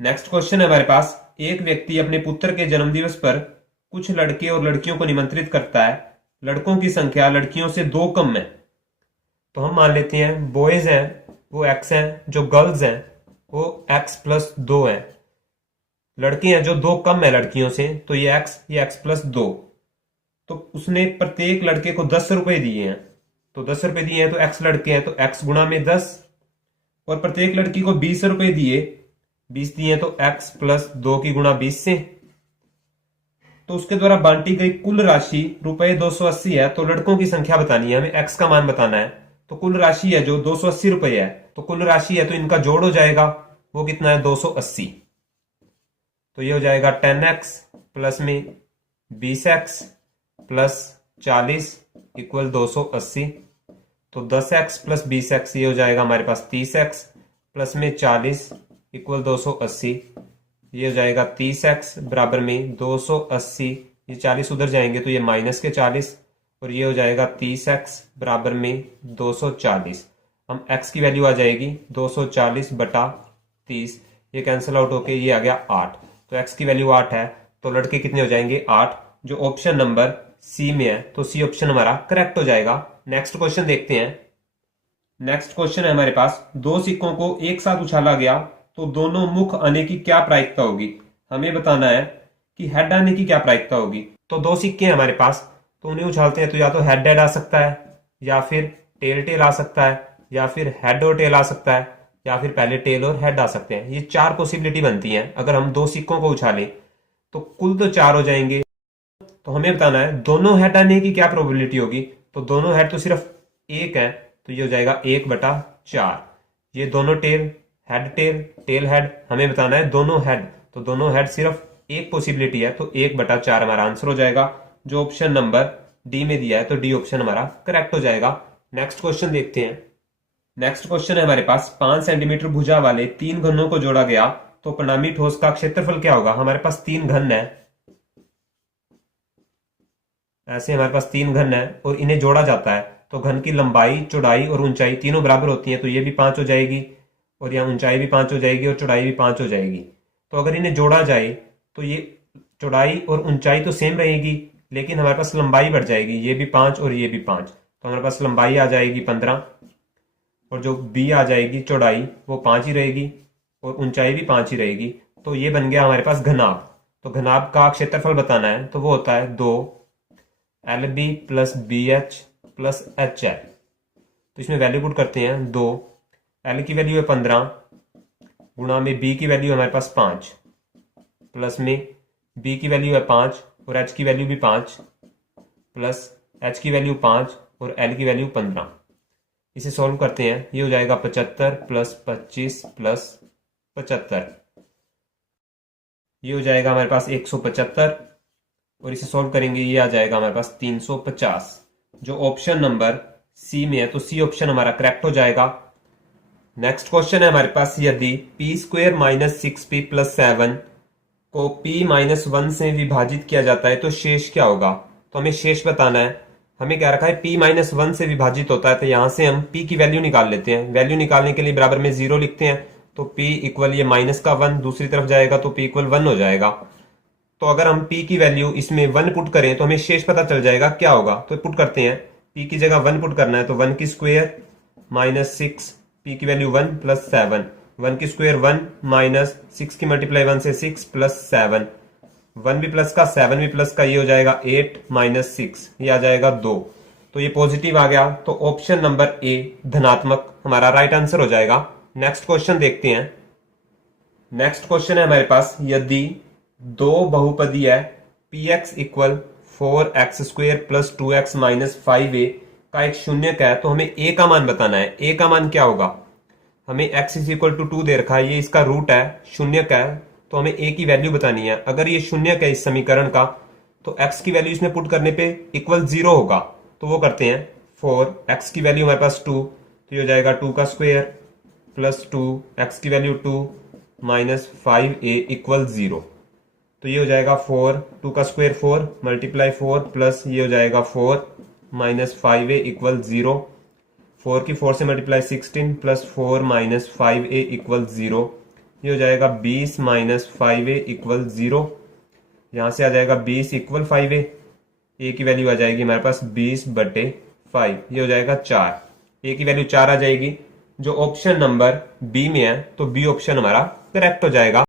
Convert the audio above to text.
Next question है हमारे पास। एक व्यक्ति अपने पुत्र के जन्मदिवस पर कुछ लड़के और लड़कियों को निमंत्रित करता है। लड़कों की संख्या लड़कियों से 2 कम है। तो हम मान लेते हैं बॉयज हैं वो एक्स हैं, जो गर्ल्स हैं वो x+2 है। लड़के हैं जो 2 कम है लड़कियों से, तो ये x+2। तो उसने प्रत्येक लड़के को 10 रुपए दिए हैं। तो 10 रुपए दिए हैं तो x लड़के हैं तो x गुणा में 10, और प्रत्येक लड़की को 20 रुपए दिए, 20 दिए तो x+2 की गुणा 20 से। तो उसके द्वारा बांटी गई कुल राशि रुपए 280 है। तो लड़कों की संख्या बतानी है, हमें x का मान बताना है। तो कुल राशि है जो 280 रुपए है, तो कुल राशि है तो इनका जोड़ हो जाएगा, वो कितना है 280। तो ये हो जाएगा 10x प्लस में 20x प्लस 40 इक्वल 280। तो 10x प्लस 20x ये हो जाएगा हमारे पास 30x प्लस में 40 इक्वल 280। ये हो जाएगा 30x बराबर में 280, ये 40 उधर जाएंगे तो ये माइनस के 40, और ये हो जाएगा 30x बराबर में 240। हम x की वैल्यू आ जाएगी 240 बटा 30, ये कैंसिल आउट होके ये आ गया 8। तो x की वैल्यू 8 है, तो लड़के कितने हो जाएंगे 8, जो ऑप्शन नंबर सी में है। तो सी ऑप्शन हमारा करेक्ट हो जाएगा। नेक्स्ट क्वेश्चन देखते हैं। नेक्स्ट क्वेश्चन है हमारे पास। 2 सिक्कों को एक साथ उछाला गया तो दोनों मुख आने की क्या प्रायिकता होगी। हमें बताना है कि हेड आने की क्या प्रायिकता होगी। तो 2 सिक्के हैं हमारे पास, तो उन्हें उछालते हैं तो या तो हेड हेड आ सकता है, या फिर टेल टेल आ सकता है, या फिर हेड और टेल आ सकता है, या फिर पहले टेल और हेड आ सकते हैं। ये 4 पॉसिबिलिटी बनती हैं। अगर हम 2 सिक्कों को उछालें तो कुल तो 4 हो जाएंगे। तो हमें बताना है दोनों हेड आने की क्या प्रोबेबिलिटी होगी। तो दोनों हेड तो सिर्फ एक है, तो ये हो जाएगा 1/4। ये दोनों tail, head tail tail head, हमें बताना है दोनों हेड, तो दोनों हेड सिर्फ एक पॉसिबिलिटी है, तो 1/4 हमारा आंसर हो जाएगा, जो ऑप्शन नंबर डी में दिया है। तो डी ऑप्शन हमारा करेक्ट हो जाएगा। नेक्स्ट क्वेश्चन देखते हैं। नेक्स्ट क्वेश्चन है हमारे पास। 5 सेंटीमीटर भुजा वाले 3 घनों को जोड़ा गया तो परिणामी ठोस का क्षेत्रफल क्या होगा। हमारे पास 3 घन है, ऐसे हमारे पास 3 घन है और इन्हें जोड़ा जाता है, तो घन की लंबाई, चौड़ाई और ऊंचाई तीनों बराबर होती है, तो ये भी 5 हो जाएगी, और यहाँ ऊंचाई भी 5 हो जाएगी, और चौड़ाई भी 5 हो जाएगी। तो अगर इन्हें जोड़ा जाए तो ये चौड़ाई और ऊंचाई तो सेम रहेगी, लेकिन हमारे पास लंबाई बढ़ जाएगी, ये भी 5 और ये भी 5। तो हमारे पास लंबाई आ जाएगी 15, और जो बी आ जाएगी चौड़ाई वो 5 ही रहेगी, और ऊंचाई भी 5 ही रहेगी। तो ये बन गया हमारे पास घनाभ। तो घनाभ का क्षेत्रफल बताना है, तो वो होता है 2 LB plus BH plus HL। तो इसमें वैल्यू पुट करते हैं। 2 L की वैल्यू है 15, गुणा में B की वैल्यू है हमारे पास 5, प्लस में B की वैल्यू है 5 और H की वैल्यू भी 5, प्लस H की वैल्यू 5 और L की वैल्यू 15। इसे सॉल्व करते हैं, ये हो जाएगा 75 प्लस 25 प्लस 75, ये हो जाएगा हमारे पास 175, और इसे सॉल्व करेंगे ये आ जाएगा हमारे पास 350, जो ऑप्शन नंबर सी में है। तो सी ऑप्शन हमारा करेक्ट हो जाएगा। नेक्स्ट क्वेश्चन है हमारे पास। यदि p² माइनस 6p प्लस 7 को p-1 से विभाजित किया जाता है तो शेष क्या होगा। तो हमें शेष बताना है। हमें क्या रखा है, p-1 से विभाजित होता है, तो यहां से हम p की वैल्यू निकाल लेते हैं। वैल्यू निकालने के लिए बराबर में 0 लिखते हैं, तो p इक्वल ये माइनस का 1 दूसरी तरफ जाएगा, तो p इक्वल 1 हो जाएगा। तो अगर हम p की वैल्यू इसमें 1 पुट करें तो हमें शेष पता चल जाएगा क्या होगा। तो पुट करते हैं, p की जगह 1 पुट करना है, तो 1 की स्क्वायर माइनस 6, p की वैल्यू 1 प्लस 7, 1 की स्क्वायर 1 माइनस 6 की मल्टीप्लाई 1 से 6 प्लस 7, 1 भी प्लस का 7 भी प्लस का, ये हो जाएगा 8 माइनस 6, ये आ जाएगा 2। तो ये पॉजिटिव आ गया, तो ऑप्शन नंबर ए धनात्मक हमारा राइट आंसर हो जाएगा। नेक्स्ट क्वेश्चन देखते हैं। नेक्स्ट क्वेश्चन है हमारे पास। यदि 2 बहुपदी है px equal 4x² plus 2x minus 5a का एक शून्यक है, तो हमें a का मान बताना है। a का मान क्या होगा। हमें x इज इक्वल टू 2 दे रखा है, ये इसका रूट है, शून्यक है, तो हमें a की वैल्यू बतानी है। अगर ये शून्यक है इस समीकरण का, तो x की वैल्यू इसमें पुट करने पे इक्वल 0 होगा, तो वो करते हैं। 4x की वैल्यू हमारे पास 2, तो ये हो जाएगा 2 का स्क्वायर प्लस 2, x की वैल्यू 2 माइनस 5a इक्वल 0। तो ये हो जाएगा 4, 2 का स्क्वायर 4 मल्टीप्लाई 4 प्लस ये हो जाएगा 4 माइनस 5a इक्वल 0। 4 की 4 से multiply 16 plus 4 minus 5a equal 0, ये हो जाएगा 20 माइनस 5a इक्वल 0। यहां से आ जाएगा 20 इक्वल 5a, ए की वैल्यू आ जाएगी हमारे पास 20/5, ये हो जाएगा 4। ए की वैल्यू 4 आ जाएगी। जो ऑप्शन नंबर बी में है तो बी ऑप्शन हमारा करेक्ट हो जाएगा।